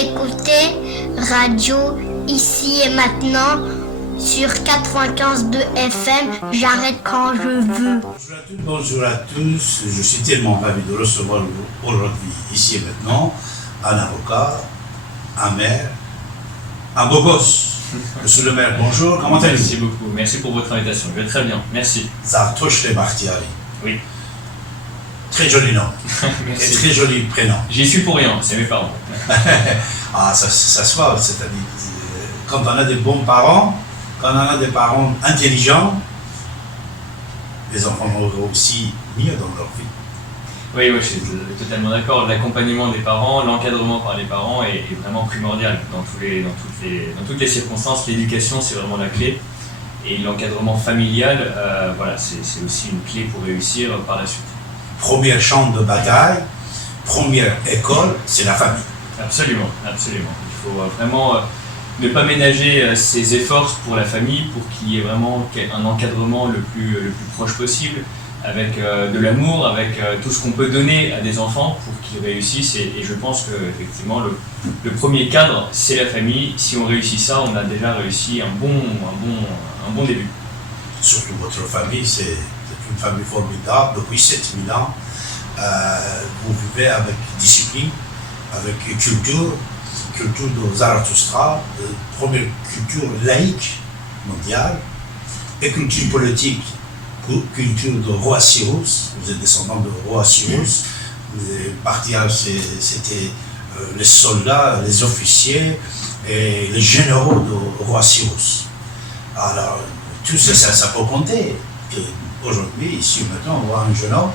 écoutez Radio Ici et Maintenant sur 95.2 FM. J'arrête quand je veux. Bonjour à tous. Je suis tellement ravi de recevoir aujourd'hui, ici et maintenant, un avocat, un maire, un beau gosse. Monsieur le maire, bonjour, comment allez-vous? Merci beaucoup, merci pour votre invitation, je vais très bien, merci. Zartoche Bakhtiari. Oui. Très joli nom. Merci. Et très joli prénom. J'y suis pour rien, c'est mes parents. Ah, ça se voit, c'est-à-dire quand on a des bons parents, quand on a des parents intelligents, les enfants vont aussi mieux dans leur vie. Oui, je suis totalement d'accord. L'accompagnement des parents, l'encadrement par les parents est vraiment primordial dans toutes les circonstances. L'éducation, c'est vraiment la clé. Et l'encadrement familial, c'est aussi une clé pour réussir par la suite. Premier champ de bataille, première école, c'est la famille. Absolument, absolument. Il faut vraiment ne pas ménager ses efforts pour la famille pour qu'il y ait vraiment un encadrement le plus proche possible, avec de l'amour, avec tout ce qu'on peut donner à des enfants pour qu'ils réussissent. Et je pense que effectivement le premier cadre, c'est la famille. Si on réussit ça, on a déjà réussi un bon début. Surtout votre famille, c'est une famille formidable. Depuis 7000 ans, vous vivez avec discipline, avec culture de Zarathustra, première culture laïque mondiale, et culture politique, culture de roi Cyrus. Vous êtes descendant de roi Cyrus. Les Bakhtiari, c'était les soldats, les officiers et les généraux de roi Cyrus. Alors, tout ça peut compter. Aujourd'hui, ici maintenant, on voit un jeune homme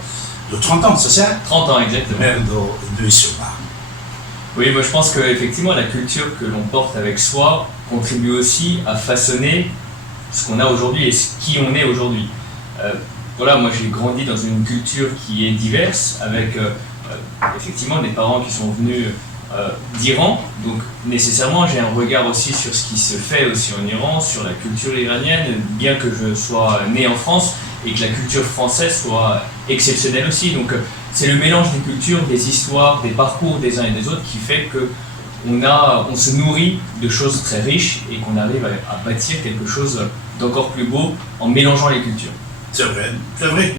de 30 ans, c'est ça? 30 ans, exactement. Maire de Nuit-sur-Marne. Oui, moi je pense qu'effectivement la culture que l'on porte avec soi contribue aussi à façonner ce qu'on a aujourd'hui et qui on est aujourd'hui. Moi j'ai grandi dans une culture qui est diverse, avec effectivement des parents qui sont venus d'Iran, donc nécessairement j'ai un regard aussi sur ce qui se fait aussi en Iran, sur la culture iranienne, bien que je sois né en France et que la culture française soit exceptionnelle aussi. Donc c'est le mélange des cultures, des histoires, des parcours des uns et des autres qui fait que on se nourrit de choses très riches et qu'on arrive à bâtir quelque chose d'encore plus beau en mélangeant les cultures. C'est vrai, c'est vrai.